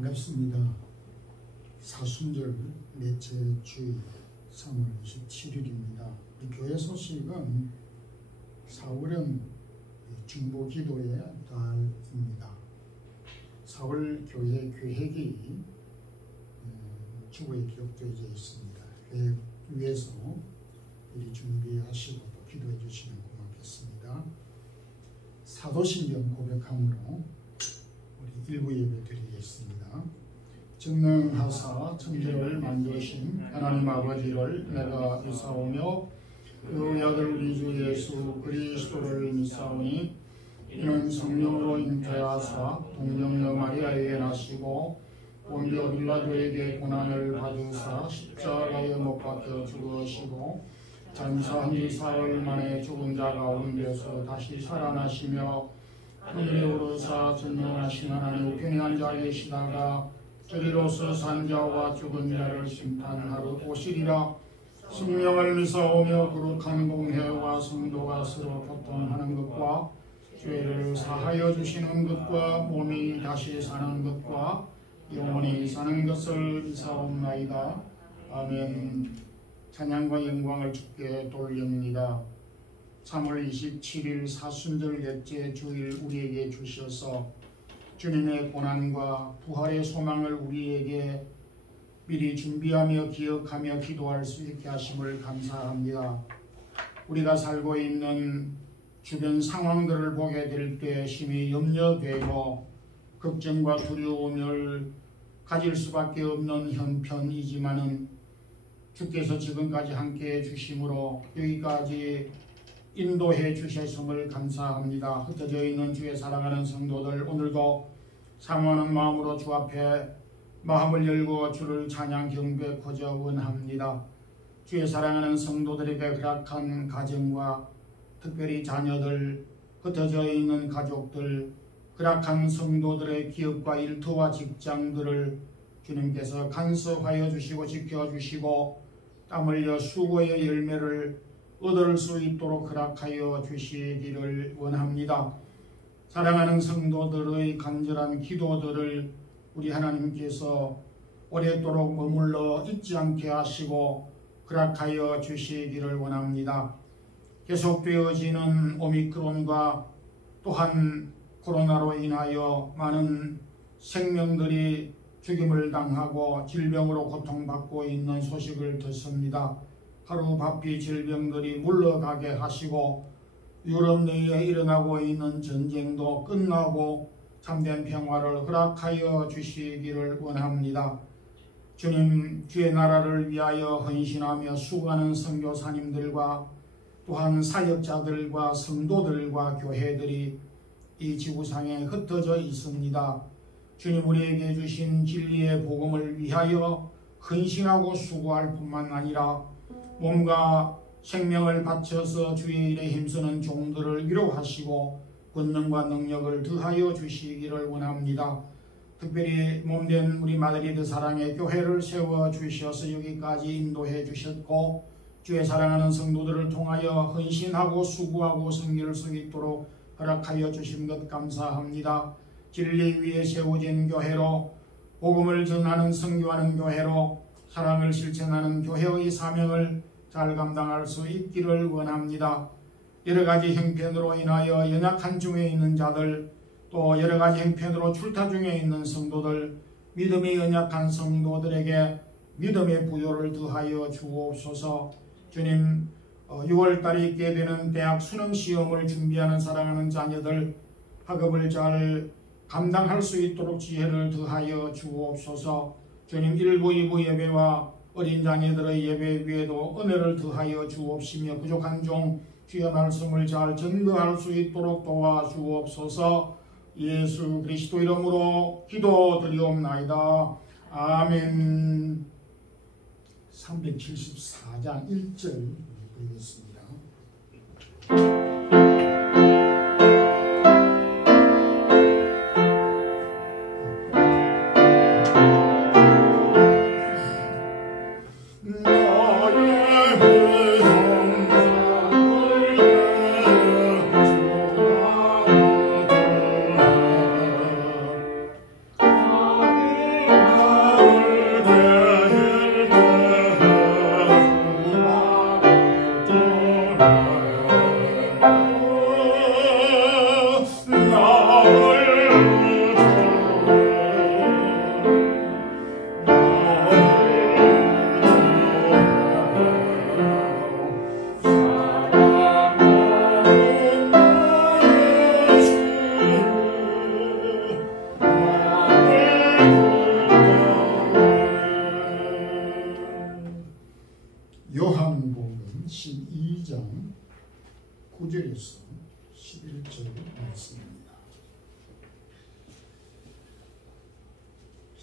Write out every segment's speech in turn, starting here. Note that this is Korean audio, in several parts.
반갑습니다. 사순절 넷째 주일 3월 27일입니다. 우리 교회 소식은 4월은 중보기도의 달입니다. 4월 교회 계획이 주보에 기록되어 있습니다. 계획 위에서 미리 준비하시고 또 기도해 주시면 고맙겠습니다. 사도신경 고백함으로 우리 일부 예배 드리겠습니다. 전능하사 천지를 만드신 하나님 아버지를 내가 믿사오며 그 아들 우리 주 예수 그리스도를 믿사오니 이는 성령으로 잉태하사 동정녀 마리아에게 나시고 본디오 빌라도에게 고난을 받으사 십자가에 못 박혀 죽으시고 장사한 지 사흘 만에 죽은 자 가운데서 다시 살아나시며 하늘에 오르사 전능하신 하나님 우편에 앉아 계시다가 저리로서 산 자와 죽은 자를 심판하러 오시리라. 성령을 믿사오며 거룩한 공회와 성도가 서로 교통하는 것과 죄를 사하여 주시는 것과 몸이 다시 사는 것과 영원히 사는 것을 믿사옵나이다. 아멘. 찬양과 영광을 주께 돌립니다. 3월 27일 사순절 넷째 주일 우리에게 주셔서 주님의 고난과 부활의 소망을 우리에게 미리 준비하며 기억하며 기도할 수 있게 하심을 감사합니다. 우리가 살고 있는 주변 상황들을 보게 될 때 심히 염려되고 걱정과 두려움을 가질 수밖에 없는 형편이지만은 주께서 지금까지 함께해 주심으로 여기까지 인도해 주셨음을 감사합니다. 흩어져 있는 주의 사랑하는 성도들 오늘도 사모하는 마음으로 주 앞에 마음을 열고 주를 찬양 경배 고저 원합니다. 주의 사랑하는 성도들에게 허락한 가정과 특별히 자녀들, 흩어져 있는 가족들, 허락한 성도들의 기업과 일터와 직장들을 주님께서 간섭하여 주시고 지켜주시고 땀 흘려 수고의 열매를 얻을 수 있도록 허락하여 주시기를 원합니다. 사랑하는 성도들의 간절한 기도들을 우리 하나님께서 오랫도록 머물러 잊지 않게 하시고 허락하여 주시기를 원합니다. 계속되어지는 오미크론과 또한 코로나로 인하여 많은 생명들이 죽임을 당하고 질병으로 고통받고 있는 소식을 듣습니다. 하루바삐 질병들이 물러가게 하시고 유럽 내에 일어나고 있는 전쟁도 끝나고 참된 평화를 허락하여 주시기를 원합니다. 주님, 주의 나라를 위하여 헌신하며 수고하는 선교사님들과 또한 사역자들과 성도들과 교회들이 이 지구상에 흩어져 있습니다. 주님, 우리에게 주신 진리의 복음을 위하여 헌신하고 수고할 뿐만 아니라 몸과 생명을 바쳐서 주의 일에 힘쓰는 종들을 위로하시고 권능과 능력을 더하여 주시기를 원합니다. 특별히 몸된 우리 마드리드 사랑의 교회를 세워주셔서 여기까지 인도해 주셨고 주의 사랑하는 성도들을 통하여 헌신하고 수고하고 섬길 수 있도록 허락하여 주신 것 감사합니다. 진리 위에 세워진 교회로 복음을 전하는 선교하는 교회로 사랑을 실천하는 교회의 사명을 잘 감당할 수 있기를 원합니다. 여러가지 형편으로 인하여 연약한 중에 있는 자들 또 여러가지 형편으로 출타 중에 있는 성도들 믿음이 연약한 성도들에게 믿음의 부요를 더하여 주옵소서. 주님, 6월달에 있게 되는 대학 수능시험을 준비하는 사랑하는 자녀들 학업을 잘 감당할 수 있도록 지혜를 더하여 주옵소서. 주님, 1부 2부 예배와 어린 자녀들의 예배 위에도 은혜를 더하여 주옵시며 부족한 종 주의 말씀을 잘 전거할 수 있도록 도와주옵소서. 예수 그리스도 이름으로 기도드리옵나이다. 아멘. 374장 1절 읽겠습니다. 아멘.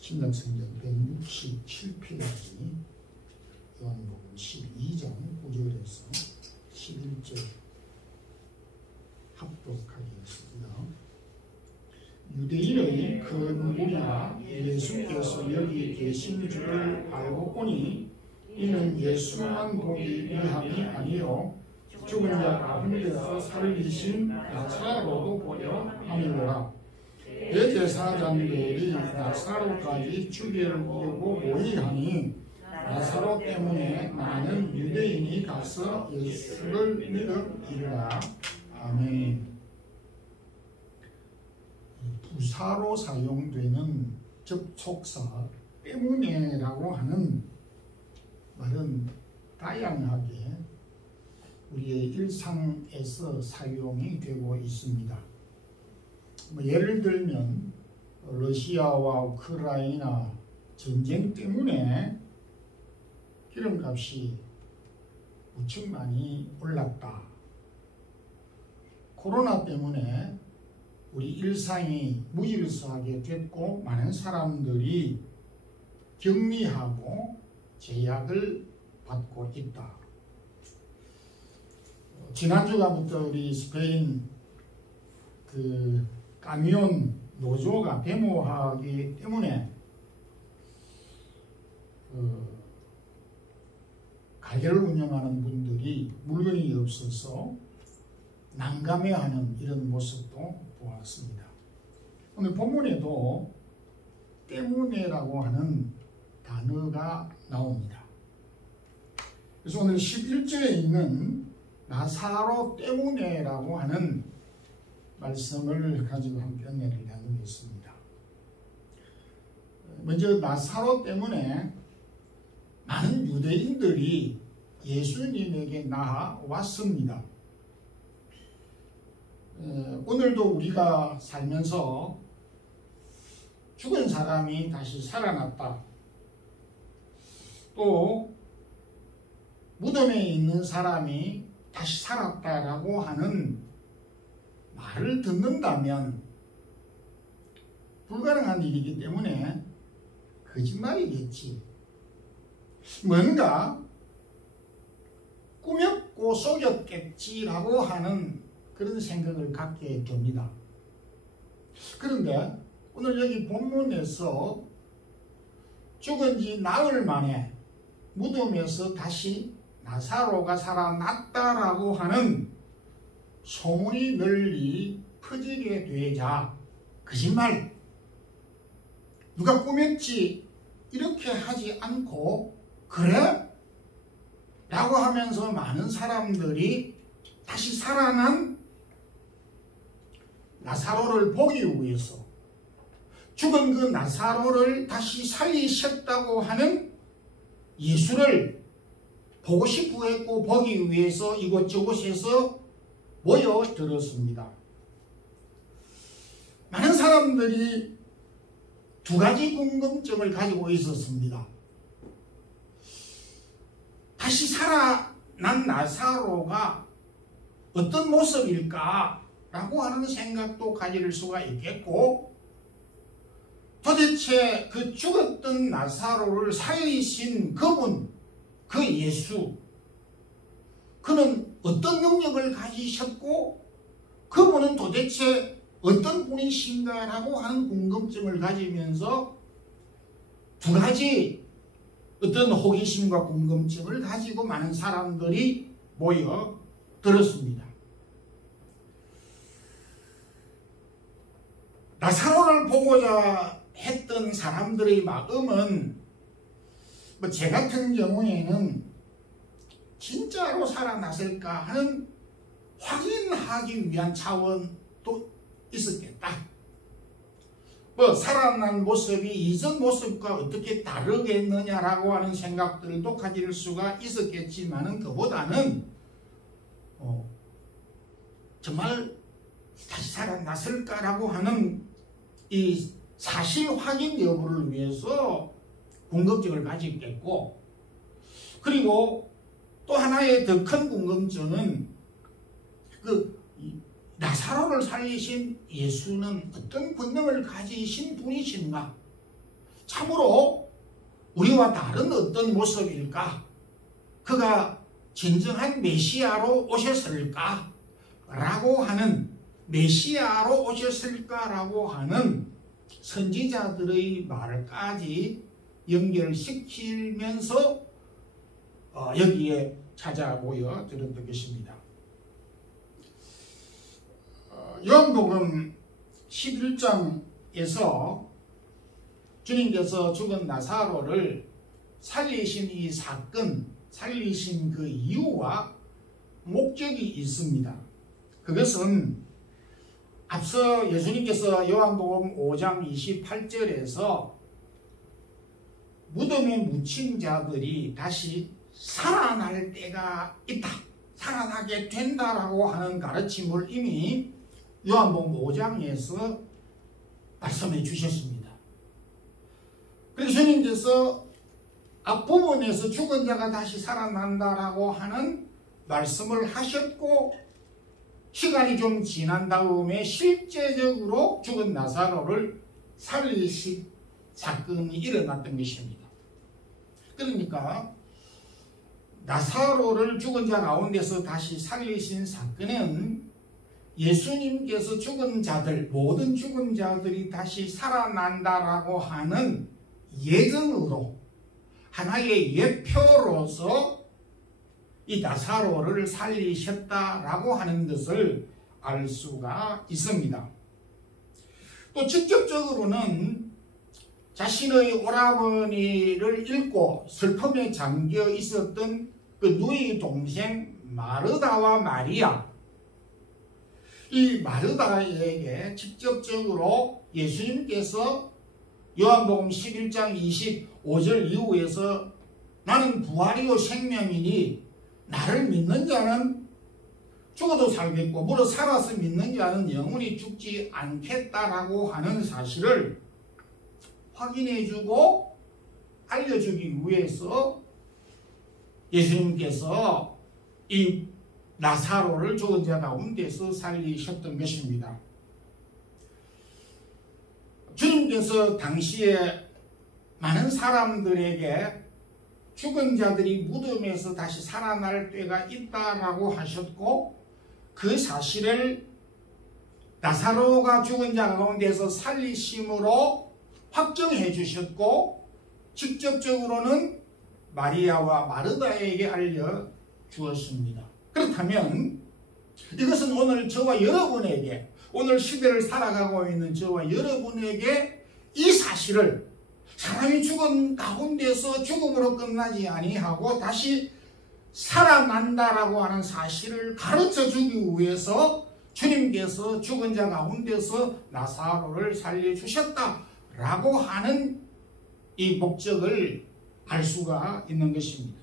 신약성경 167페이지 요한복음 12장 9절에서 11절 합독하겠습니다. 유대인의 그 무리가 예수께서 여기 계신 줄을 알고 보니 이는 예수만 보기 위함이 아니요 죽은 자 가운데서 살리신 나사로도 보려 함이로라. 대제사장들이 나사로까지 죽이려고 모의하니 나사로 때문에 많은 유대인이 가서 예수를 믿으리라. 아멘. 부사로 사용되는 접속사 때문에라고 하는 말은 다양하게 우리의 일상에서 사용이 되고 있습니다. 예를 들면 러시아와 우크라이나 전쟁 때문에 기름값이 무척 많이 올랐다. 코로나 때문에 우리 일상이 무질서하게 됐고 많은 사람들이 격리하고 제약을 받고 있다. 지난주가부터 우리 스페인 그 카미온 노조가 데모하기 때문에 가게를 운영하는 분들이 물건이 없어서 난감해하는 이런 모습도 보았습니다. 오늘 본문에도 때문에라고 하는 단어가 나옵니다. 그래서 오늘 11절에 있는 나사로 때문에라고 하는 말씀을 가지고 함께 은혜를 나누겠습니다. 먼저 나사로 때문에 많은 유대인들이 예수님에게 나아왔습니다. 오늘도 우리가 살면서 죽은 사람이 다시 살아났다. 또 무덤에 있는 사람이 다시 살았다라고 하는 말을 듣는다면 불가능한 일이기 때문에 거짓말이겠지. 뭔가 꾸몄고 속였겠지라고 하는 그런 생각을 갖게 됩니다. 그런데 오늘 여기 본문에서 죽은 지 나흘 만에 무덤에서 다시 나사로가 살아났다라고 하는 소문이 널리 퍼지게 되자 거짓말, 누가 꾸몄지 이렇게 하지 않고 그래? 라고 하면서 많은 사람들이 다시 살아난 나사로를 보기 위해서 죽은 그 나사로를 다시 살리셨다고 하는 예수를 보고 싶어 했고 보기 위해서 이곳저곳에서 모여들었습니다. 많은 사람들이 두 가지 궁금증을 가지고 있었습니다. 다시 살아난 나사로가 어떤 모습일까? 라고 하는 생각도 가질 수가 있겠고, 도대체 그 죽었던 나사로를 살리신 그분, 그 예수, 그는 어떤 능력을 가지셨고 그분은 도대체 어떤 분이신가라고 하는 궁금증을 가지면서 두 가지 어떤 호기심과 궁금증을 가지고 많은 사람들이 모여 들었습니다. 나사로를 보고자 했던 사람들의 마음은 제 같은 경우에는 진짜로 살아났을까 하는 확인하기 위한 차원도 있었겠다. 살아난 모습이 이전 모습과 어떻게 다르겠느냐라고 하는 생각들도 가질 수가 있었겠지만은 그보다는 정말 다시 살아났을까라고 하는 이 사실 확인 여부를 위해서 궁금증을 가지겠고, 그리고 또 하나의 더 큰 궁금증은 그 나사로를 살리신 예수는 어떤 권능을 가지신 분이신가? 참으로 우리와 다른 어떤 모습일까? 그가 진정한 메시아로 오셨을까? 라고 하는, 메시아로 오셨을까라고 하는 선지자들의 말까지 연결시키면서 여기에 찾아보여 드렸던 것입니다. 요한복음 11장에서 주님께서 죽은 나사로를 살리신 이 사건, 살리신 그 이유와 목적이 있습니다. 그것은 앞서 예수님께서 요한복음 5장 28절에서 무덤에 묻힌 자들이 다시 살아날 때가 있다, 살아나게 된다라고 하는 가르침을 이미 요한복음 5장에서 말씀해 주셨습니다. 그래서 주님께서 앞부분에서 죽은 자가 다시 살아난다라고 하는 말씀을 하셨고, 시간이 좀 지난 다음에 실제적으로 죽은 나사로를 살리신 사건이 일어났던 것입니다. 그러니까 나사로를 죽은 자 가운데서 다시 살리신 사건은 예수님께서 죽은 자들, 모든 죽은 자들이 다시 살아난다라고 하는 예정으로, 하나의 예표로서 이 나사로를 살리셨다라고 하는 것을 알 수가 있습니다. 또 직접적으로는 자신의 오라버니를 잃고 슬픔에 잠겨 있었던 그 누이 동생 마르다와 마리아, 이 마르다에게 직접적으로 예수님께서 요한복음 11장 25절 이후에서 나는 부활이요 생명이니 나를 믿는 자는 죽어도 살겠고 무릇 살아서 믿는 자는 영원히 죽지 않겠다라고 하는 사실을 확인해주고 알려주기 위해서 예수님께서 이 나사로를 죽은 자 가운데서 살리셨던 것입니다. 주님께서 당시에 많은 사람들에게 죽은 자들이 무덤에서 다시 살아날 때가 있다라고 하셨고, 그 사실을 나사로가 죽은 자 가운데서 살리심으로 확정해 주셨고, 직접적으로는 마리아와 마르다에게 알려주었습니다. 그렇다면 이것은 오늘 저와 여러분에게, 오늘 시대를 살아가고 있는 저와 여러분에게 이 사실을, 사람이 죽은 가운데서 죽음으로 끝나지 아니하고 다시 살아난다라고 하는 사실을 가르쳐주기 위해서 주님께서 죽은 자 가운데서 나사로를 살려주셨다라고 하는 이 목적을 알 수가 있는 것입니다.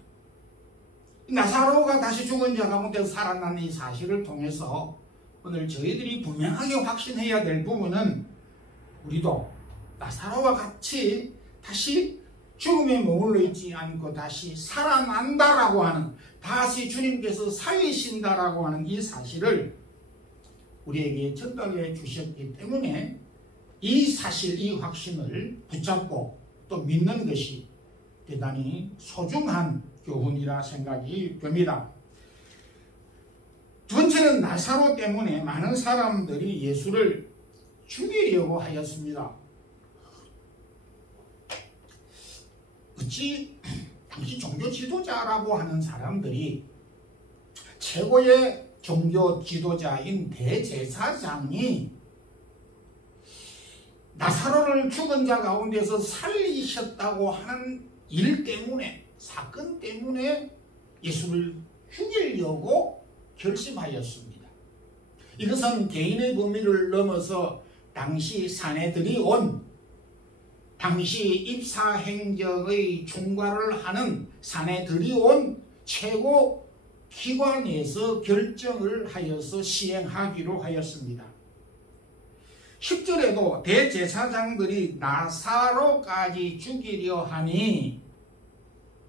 나사로가 다시 죽은 자 가운데서 살아난 이 사실을 통해서 오늘 저희들이 분명하게 확신해야 될 부분은, 우리도 나사로와 같이 다시 죽음에 머물러 있지 않고 다시 살아난다라고 하는, 다시 주님께서 살리신다라고 하는 이 사실을 우리에게 전달해 주셨기 때문에 이 사실, 이 확신을 붙잡고 또 믿는 것이 대단히 소중한 교훈이라 생각이 됩니다. 두 번째는 나사로 때문에 많은 사람들이 예수를 죽이려고 하였습니다. 어찌 당시 종교 지도자라고 하는 사람들이, 최고의 종교 지도자인 대제사장이 나사로를 죽은 자 가운데서 살리셨다고 하는 일 때문에, 사건 때문에 예수를 죽이려고 결심하였습니다. 이것은 개인의 범위를 넘어서 당시 산헤드린, 당시 입사행정의 총괄을 하는 산헤드린 최고 기관에서 결정을 하여서 시행하기로 하였습니다. 10절에도 대제사장들이 나사로까지 죽이려 하니,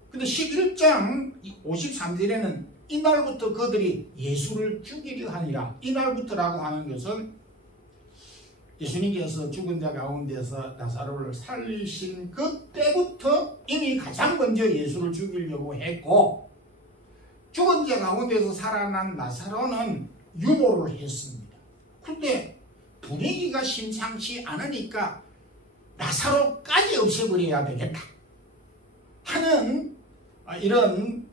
근데 11장 53절에는 이날부터 그들이 예수를 죽이려 하니라. 이날부터라고 하는 것은 예수님께서 죽은 자 가운데서 나사로를 살리신 그때부터 이미 가장 먼저 예수를 죽이려고 했고, 죽은 자 가운데서 살아난 나사로는 유모를 했습니다. 그런데 분위기가 심상치 않으니까 나사로까지 없애버려야 되겠다 하는 이런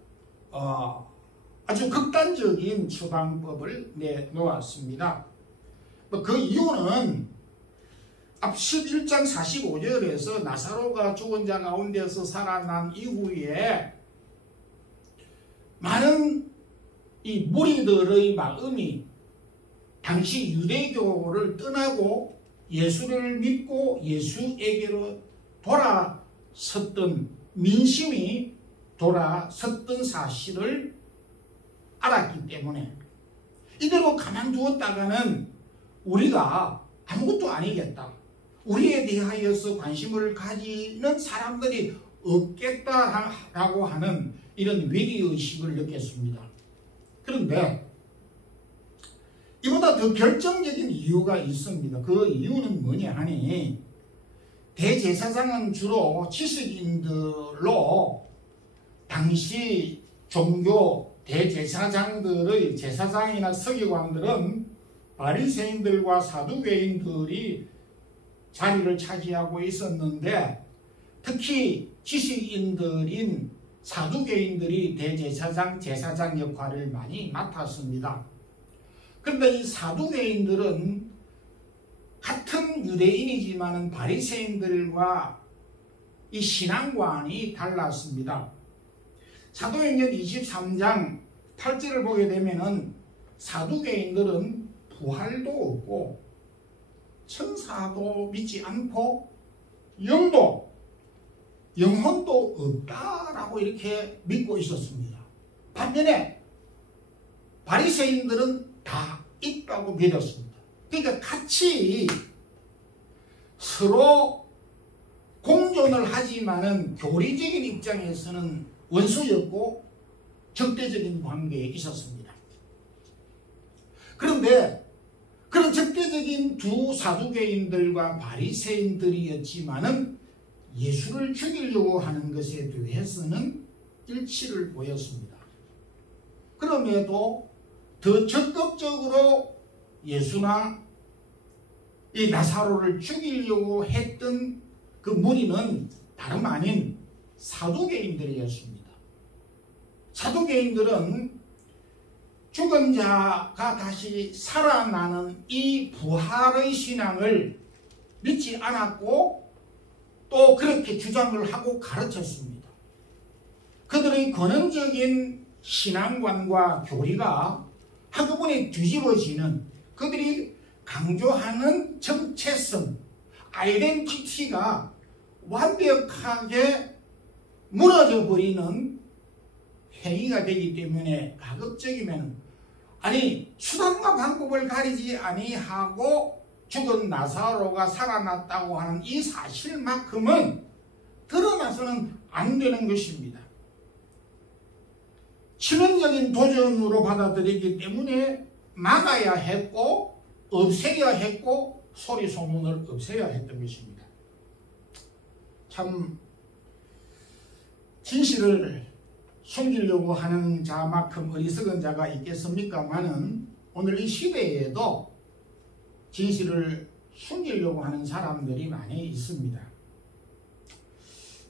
아주 극단적인 처방법을 내놓았습니다. 그 이유는 앞 11장 45절에서 나사로가 죽은 자 가운데서 살아난 이후에 많은 이 무리들의 마음이 당시 유대교를 떠나고 예수를 믿고 예수에게로 돌아섰던 민심이 돌아섰던 사실을 알았기 때문에 이대로 가만두었다가는 우리가 아무것도 아니겠다, 우리에 대하여서 관심을 가지는 사람들이 없겠다라고 하는 이런 위기의식을 느꼈습니다. 그런데 이보다 더 결정적인 이유가 있습니다. 그 이유는 뭐냐 하니, 대제사장은 주로 지식인들로 당시 종교 대제사장들의 제사장이나 서기관들은 바리새인들과 사두개인들이 자리를 차지하고 있었는데, 특히 지식인들인 사두개인들이 대제사장, 제사장 역할을 많이 맡았습니다. 그런데 이 사두개인들은 같은 유대인이지만 바리새인들과 이 신앙관이 달랐습니다. 사도행전 23장 8절을 보게 되면은 사두개인들은 부활도 없고 천사도 믿지 않고 영혼도 없다라고 이렇게 믿고 있었습니다. 반면에 바리새인들은 다 있다고 믿었습니다. 그러니까 같이 서로 공존을 하지만은 교리적인 입장에서는 원수였고 적대적인 관계에 있었습니다. 그런데 그런 적대적인 두 사두개인들과 바리새인들이었지만은 예수를 죽이려고 하는 것에 대해서는 일치를 보였습니다. 그럼에도 더 적극적으로 예수나 이 나사로를 죽이려고 했던 그 무리는 다름 아닌 사두개인들이었습니다. 사두개인들은 죽은 자가 다시 살아나는 이 부활의 신앙을 믿지 않았고 또 그렇게 주장을 하고 가르쳤습니다. 그들의 근원적인 신앙관과 교리가 한꺼번에 뒤집어지는, 그들이 강조하는 정체성, 아이덴티티가 완벽하게 무너져 버리는 행위가 되기 때문에 가급적이면, 아니 수단과 방법을 가리지 아니하고 죽은 나사로가 살아났다고 하는 이 사실만큼은 드러나서는 안 되는 것입니다. 치명적인 도전으로 받아들이기 때문에 막아야 했고 없애야 했고 소리 소문을 없애야 했던 것입니다. 참 진실을 숨기려고 하는 자만큼 어리석은 자가 있겠습니까마는 오늘 이 시대에도 진실을 숨기려고 하는 사람들이 많이 있습니다.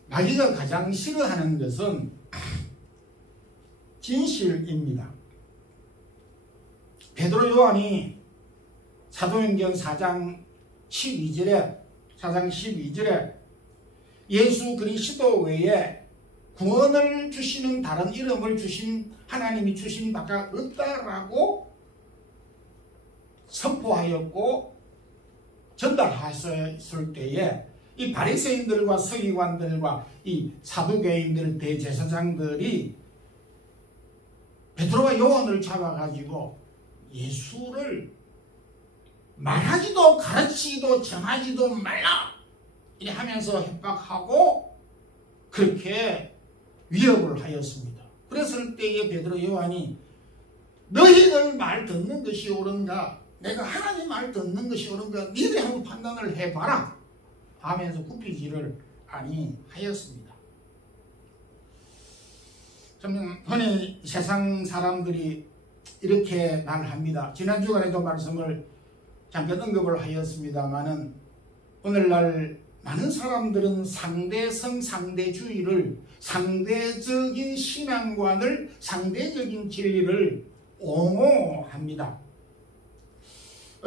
마귀가 가장 싫어하는 것은 진실입니다. 베드로 요한이 사도행전 4장 12절에 예수 그리스도 외에 구원을 주시는 다른 이름을 주신 하나님이 주신 바가 없다라고 선포하였고 전달하셨을 때에 이 바리새인들과 서기관들과 이 사두개인들 대제사장들이 베드로와 요한을 잡아가지고 예수를 말하지도 가르치지도 정하지도 말라 이래 하면서 협박하고 그렇게 위협을 하였습니다. 그랬을 때에 베드로 요한이 너희들 말 듣는 것이 옳은가? 내가 하나님 말 듣는 것이 옳은가 니네 한번 판단을 해봐라 하면서 굽히지를 아니하였습니다. 저는 흔히 세상 사람들이 이렇게 말합니다. 지난 주간에도 말씀을 잠깐 언급을 하였습니다마는 오늘날 많은 사람들은 상대성 상대주의를, 상대적인 신앙관을, 상대적인 진리를 옹호합니다.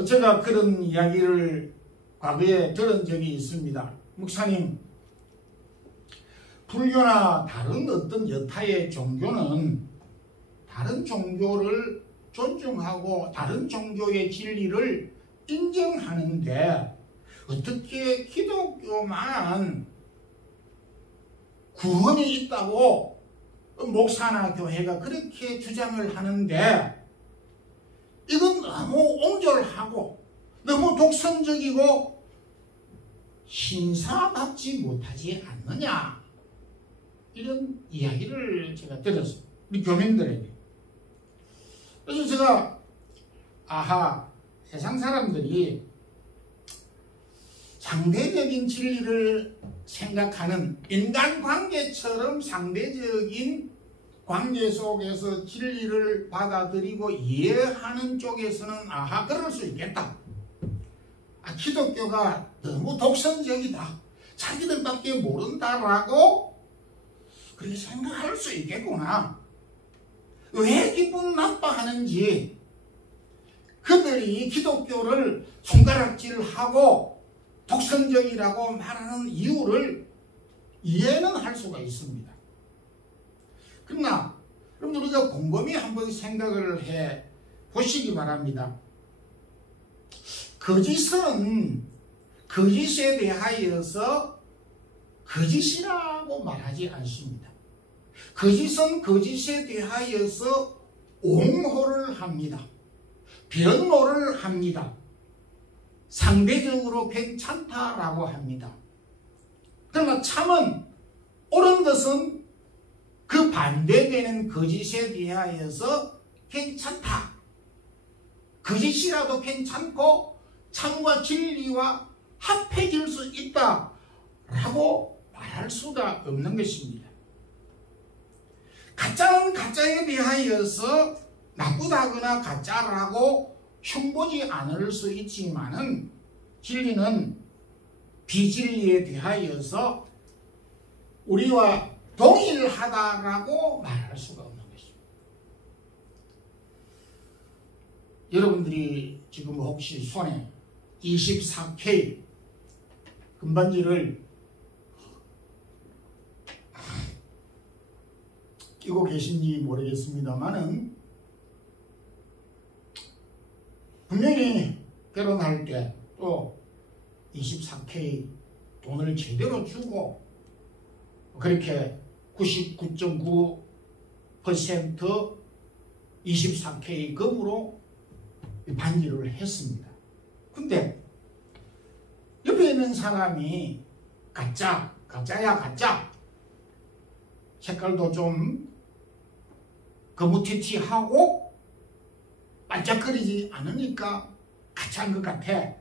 제가 그런 이야기를 과거에 들은 적이 있습니다. 목사님, 불교나 다른 어떤 여타의 종교는 다른 종교를 존중하고 다른 종교의 진리를 인정하는데 어떻게 기독교만 구원이 있다고 목사나 교회가 그렇게 주장을 하는데 이건 너무 옹졸하고 너무 독선적이고 신사받지 못하지 않느냐, 이런 이야기를 제가 들었습니다. 우리 교민들에게. 그래서 제가 세상 사람들이 상대적인 진리를 생각하는, 인간관계처럼 상대적인 관계 속에서 진리를 받아들이고 이해하는 쪽에서는 그럴 수 있겠다. 기독교가 너무 독선적이다, 자기들밖에 모른다라고 그렇게 생각할 수 있겠구나. 왜 기분 나빠하는지, 그들이 기독교를 손가락질하고 독선적이라고 말하는 이유를 이해는 할 수가 있습니다. 그러나 여러분, 우리가 곰곰이 한번 생각을 해 보시기 바랍니다. 거짓은 거짓에 대하여서 거짓이라고 말하지 않습니다. 거짓은 거짓에 대하여서 옹호를 합니다. 변호를 합니다. 상대적으로 괜찮다라고 합니다. 그러나 참은, 옳은 것은 그 반대되는 거짓에 대하여서 괜찮다, 거짓이라도 괜찮고 참과 진리와 합해질 수 있다라고 말할 수가 없는 것입니다. 가짜는 가짜에 대하여서 나쁘다거나 가짜라고 흉보지 않을 수 있지만은 진리는 비진리에 대하여서 우리와 동일하다라고 말할 수가 없는 것입니다. 여러분들이 지금 혹시 손에 24K 금반지를 끼고 계신지 모르겠습니다만은 분명히 결혼할 때 또 24K 돈을 제대로 주고 그렇게 99.9% 24K 금으로 반지를 했습니다. 근데 옆에 있는 사람이 가짜야 가짜, 색깔도 좀 거무튀튀하고 반짝거리지 않으니까 가짜인 것 같아.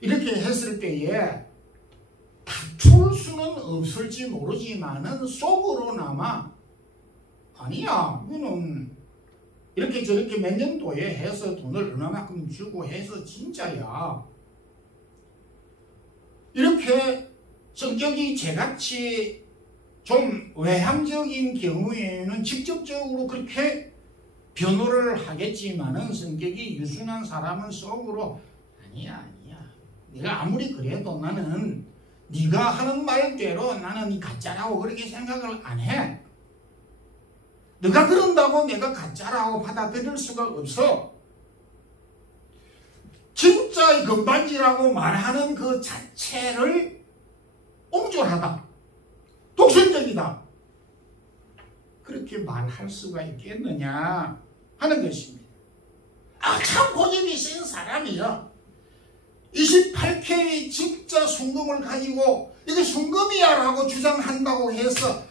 이렇게 했을 때에 다툴 수는 없을지 모르지만은 속으로나마 아니야, 이거는 이렇게 저렇게 몇 년도에 해서 돈을 얼마만큼 주고 해서 진짜야. 이렇게 성격이 제같이 좀 외향적인 경우에는 직접적으로 그렇게 변호를 하겠지만은 성격이 유순한 사람은 속으로 아니야. 네가 아무리 그래도 나는 네가 하는 말대로 나는 이 가짜라고 그렇게 생각을 안 해. 네가 그런다고 내가 가짜라고 받아들일 수가 없어. 진짜의 금반지라고 말하는 그 자체를 옹졸하다, 독선적이다, 그렇게 말할 수가 있겠느냐 하는 것입니다. 참 고집이 센 사람이야. 28K 진짜 순금을 가지고 이게 순금이야 라고 주장한다고 해서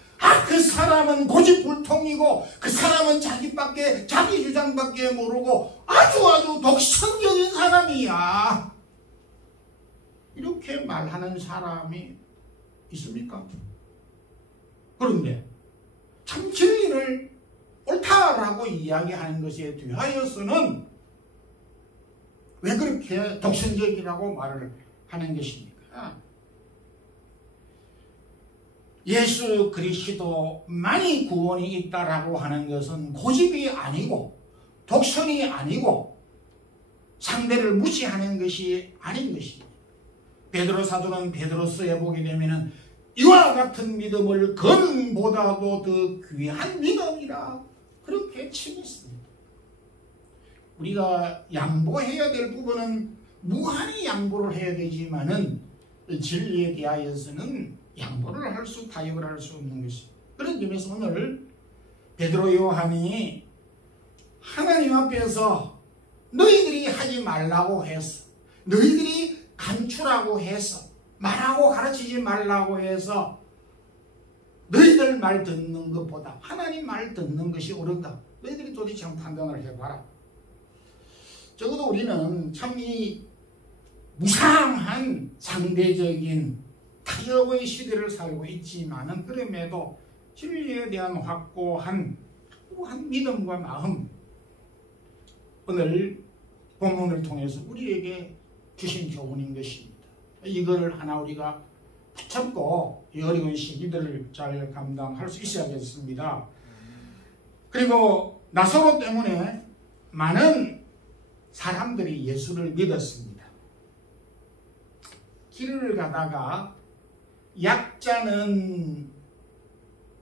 그 사람은 고집불통이고 그 사람은 자기 주장밖에 모르고 아주 독선적인 사람이야. 이렇게 말하는 사람이 있습니까? 그런데 참 진리를 옳다라고 이야기하는 것에 대하여서는 왜 그렇게 독선적이라고 말을 하는 것입니까? 예수 그리스도만이 구원이 있다라고 하는 것은 고집이 아니고 독선이 아니고 상대를 무시하는 것이 아닌 것입니다. 베드로 사도는 베드로서에 보게 되면은 이와 같은 믿음을 금보다도 더 귀한 믿음이라 그렇게 칭했습니다. 우리가 양보해야 될 부분은 무한히 양보를 해야 되지만은 진리에 대하여서는 양보를 타협을 할 수 없는 것입니다. 그런 점에서 오늘 베드로 요한이 하나님 앞에서 너희들이 하지 말라고 해서, 너희들이 감추라고 해서, 말하고 가르치지 말라고 해서 너희들 말 듣는 것보다 하나님 말 듣는 것이 옳은가? 너희들이 도대체 판단을 해봐라. 적어도 우리는 참 이 무상한 상대적인 타협의 시대를 살고 있지만은 그럼에도 진리에 대한 확고한 믿음과 마음, 오늘 본문을 통해서 우리에게 주신 교훈인 것입니다. 이거를 하나 우리가 붙잡고 이 어려운 시기들을 잘 감당할 수 있어야겠습니다. 그리고 나사로 때문에 많은 사람들이 예수를 믿었습니다. 길을 가다가 약자는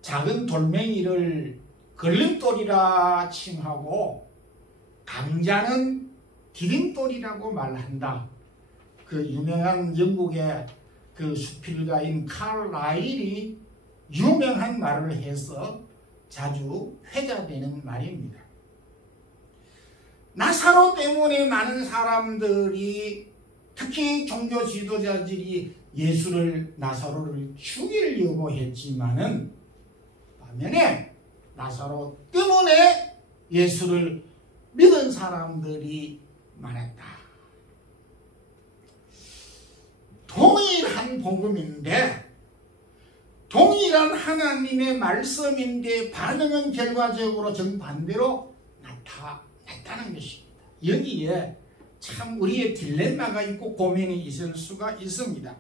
작은 돌멩이를 걸림돌이라 칭하고 강자는 디딤돌이라고 말한다. 그 유명한 영국의 그 수필가인 칼라일이 유명한 말을 해서 자주 회자되는 말입니다. 나사로 때문에 많은 사람들이, 특히 종교 지도자들이 나사로를 죽이려고 했지만은 반면에 나사로 때문에 예수를 믿은 사람들이 많았다. 동일한 복음인데, 동일한 하나님의 말씀인데 반응은 결과적으로 정반대로 나타났다는 것입니다. 여기에 참 우리의 딜레마가 있고 고민이 있을 수가 있습니다.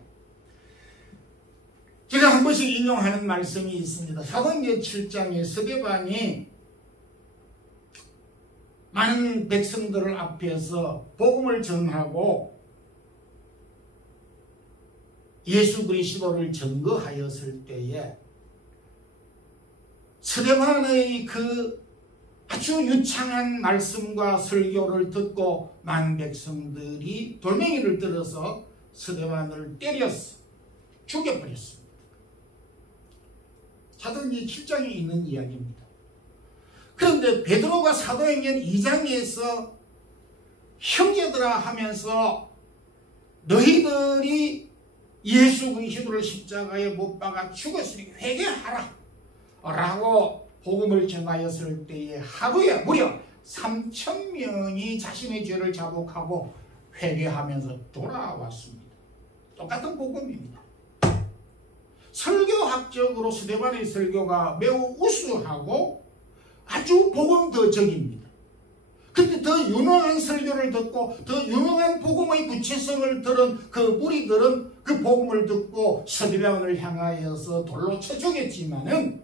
제가 한 번씩 인용하는 말씀이 있습니다. 사도행전 7장에 스데반이 많은 백성들 앞에서 복음을 전하고 예수 그리스도를 증거하였을 때에 스데반의 그 아주 유창한 말씀과 설교를 듣고 많은 백성들이 돌멩이를 들어서 스데반을 때렸어. 죽여버렸습니다. 사도행전 7장에 있는 이야기입니다. 그런데 베드로가 사도행전 2장에서 형제들아 하면서 너희들이 예수 그리스도를 십자가에 못 박아 죽었으니 회개하라 라고 복음을 전하였을 때에 하루에 무려 3,000명이 자신의 죄를 자복하고 회개하면서 돌아왔습니다. 똑같은 복음입니다. 설교학적으로 스데반의 설교가 매우 우수하고 아주 복음더적입니다. 근데 더 유명한 설교를 듣고 더 유명한 복음의 구체성을 들은 그 무리들은 그 복음을 듣고 스데반을 향하여서 돌로 쳐 죽였지만은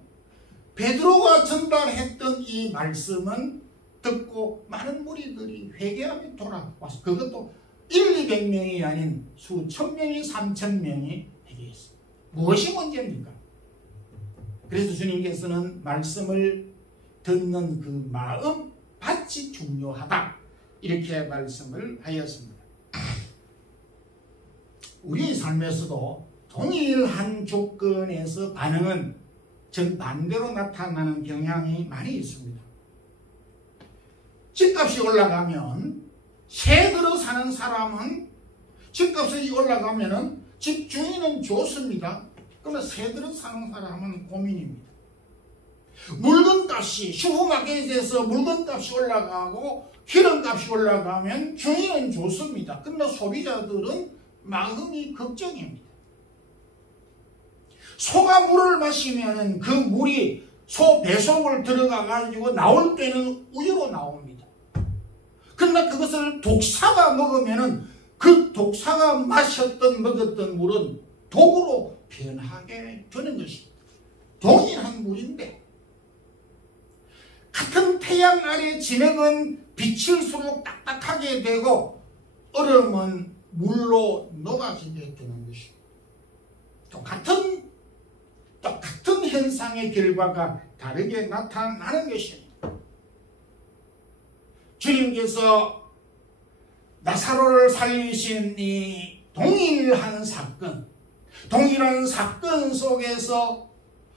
베드로가 전달했던 이 말씀은 듣고 많은 무리들이 회개하며 돌아왔어. 그것도 200명이 아닌 수천 명이 3,000명이 회개했습니다. 무엇이 문제입니까? 그래서 주님께서는 말씀을 듣는 그 마음 밭이 중요하다 이렇게 말씀을 하였습니다. 우리의 삶에서도 동일한 조건에서 반응은 정반대로 나타나는 경향이 많이 있습니다. 집값이 올라가면 새 들어 사는 사람은 집값이 올라가면은 집 주인은 좋습니다. 그러나 새 들어 사는 사람은 고민입니다. 물건값이 슈퍼마켓에서 물건값이 올라가고 기름값이 올라가면 주인은 좋습니다. 그러나 소비자들은 마음이 걱정입니다. 소가 물을 마시면 그 물이 소 배속을 들어가 가지고 나올 때는 우유로 나옵니다. 그러나 그것을 독사가 먹으면 그 독사가 먹었던 물은 독으로 변하게 되는 것입니다. 동일한 물인데 같은 태양 아래 진흙은 비칠수록 딱딱하게 되고 얼음은 물로 녹아지게 되는 것입니다. 똑같은 현상의 결과가 다르게 나타나는 것입니다. 주님께서 나사로를 살리신 이 동일한 사건 속에서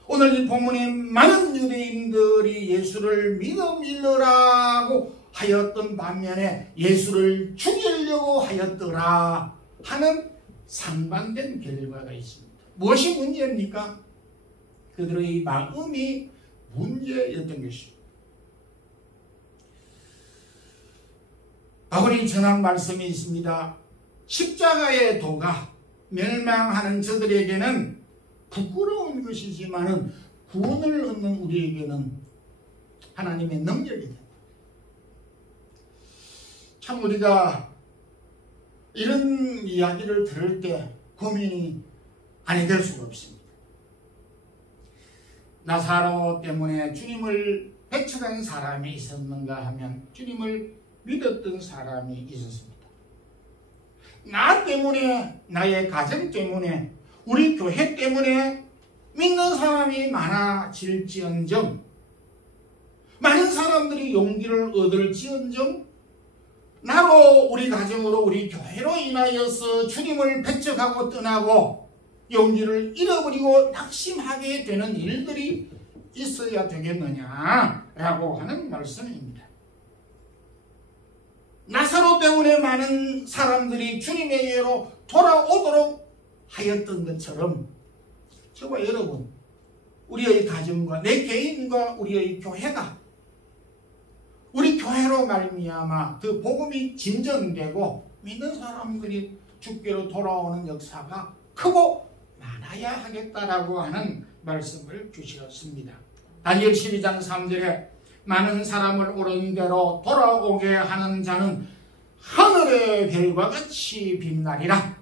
오늘 이 본문에 많은 유대인들이 예수를 믿으라고 하였던 반면에 예수를 죽이려고 하였더라 하는 상반된 결과가 있습니다. 무엇이 문제입니까? 그들의 마음이 문제였던 것입니다. 바울이 전한 말씀이 있습니다. 십자가의 도가 멸망하는 저들에게는 부끄러운 것이지만은 구원을 얻는 우리에게는 하나님의 능력이 됩니다. 참 우리가 이런 이야기를 들을 때 고민이 아니 될 수가 없습니다. 나사로 때문에 주님을 배척한 사람이 있었는가 하면 주님을 믿었던 사람이 있었습니다. 나 때문에, 나의 가정 때문에, 우리 교회 때문에 믿는 사람이 많아질지언정, 많은 사람들이 용기를 얻을지언정, 나로 우리 가정으로 우리 교회로 인하여서 주님을 배척하고 떠나고 용기를 잃어버리고 낙심하게 되는 일들이 있어야 되겠느냐라고 하는 말씀입니다. 나사로 때문에 많은 사람들이 주님에게로 돌아오도록 하였던 것처럼 저와 여러분, 우리의 가정과 내 개인과 우리의 교회가 우리 교회로 말미암아 그 복음이 진전되고 믿는 사람들이 주께로 돌아오는 역사가 크고 많아야 하겠다라고 하는 말씀을 주셨습니다. 다니엘 12장 3절에 많은 사람을 옳은 대로 돌아오게 하는 자는 하늘의 별과 같이 빛나리라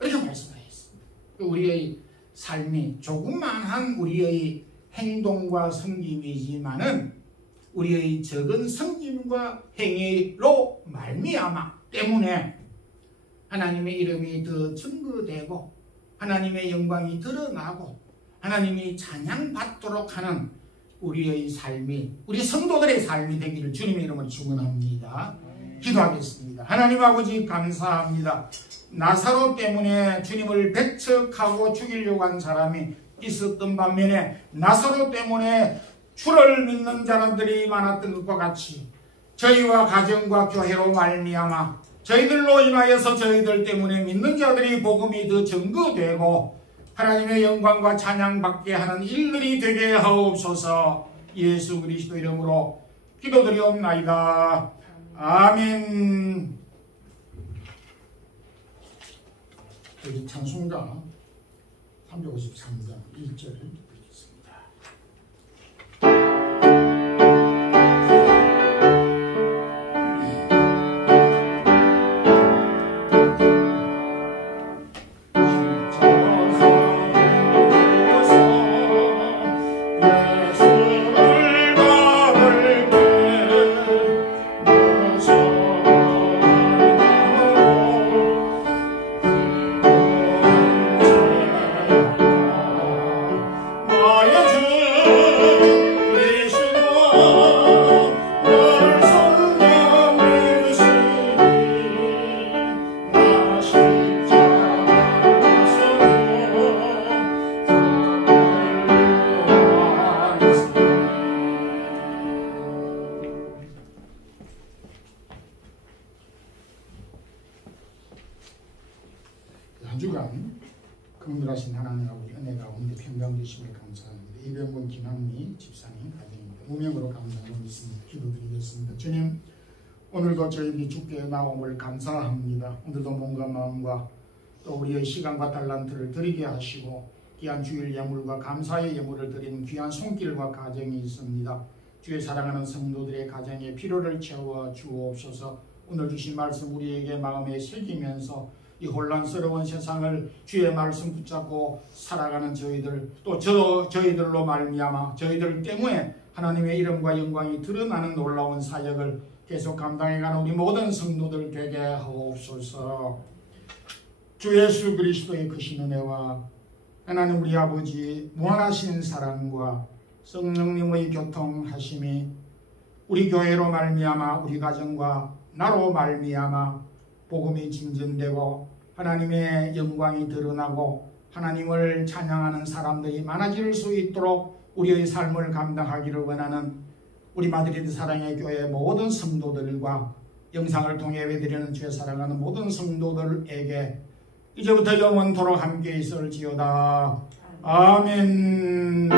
이렇게 말씀하셨습니다. 우리의 삶이 조그만한 우리의 행동과 섬김이지만은 우리의 적은 섬김과 행위로 말미암아 때문에 하나님의 이름이 더 증거되고 하나님의 영광이 드러나고 하나님이 찬양받도록 하는 우리의 삶이, 우리 성도들의 삶이 되기를 주님의 이름으로 축원합니다. 기도하겠습니다. 하나님 아버지 감사합니다. 나사로 때문에 주님을 배척하고 죽이려고 한 사람이 있었던 반면에 나사로 때문에 주를 믿는 자들이 많았던 것과 같이 저희와 가정과 교회로 말미암아 저희들로 인하여서 저희들 때문에 믿는 자들이 복음이 더 증거되고 하나님의 영광과 찬양받게 하는 일들이 되게 하옵소서. 예수 그리스도 이름으로 기도드리옵나이다. 아멘. 여기 찬송가 353장 1절을 한 주간 긍휼하신 하나님 아버지 은혜 가운데 평강 주심을 감사합니다. 이병건 김학미 집사님 가정입니다. 무명으로 감사하고 믿습니다. 기도드리겠습니다. 주님, 오늘도 저희들이 주께 나옴을 감사합니다. 오늘도 몸과 마음과 또 우리의 시간과 달란트를 드리게 하시고 귀한 주일 예물과 감사의 예물을 드리는 귀한 손길과 가정이 있습니다. 주의 사랑하는 성도들의 가정의 필요를 채워 주옵소서. 오늘 주신 말씀 우리에게 마음에 새기면서 이 혼란스러운 세상을 주의 말씀 붙잡고 살아가는 저희들, 또 저희들로 말미암아 저희들 때문에 하나님의 이름과 영광이 드러나는 놀라운 사역을 계속 감당해가는 우리 모든 성도들 되게 하옵소서. 주 예수 그리스도의 크신 은혜와 하나님 우리 아버지 무한하신 사랑과 성령님의 교통하심이 우리 교회로 말미암아 우리 가정과 나로 말미암아 복음이 진전되고 하나님의 영광이 드러나고 하나님을 찬양하는 사람들이 많아질 수 있도록 우리의 삶을 감당하기를 원하는 우리 마드리드 사랑의 교회 모든 성도들과 영상을 통해 예배드리는 주의 사랑하는 모든 성도들에게 이제부터 영원토록 함께 있을지어다. 아멘.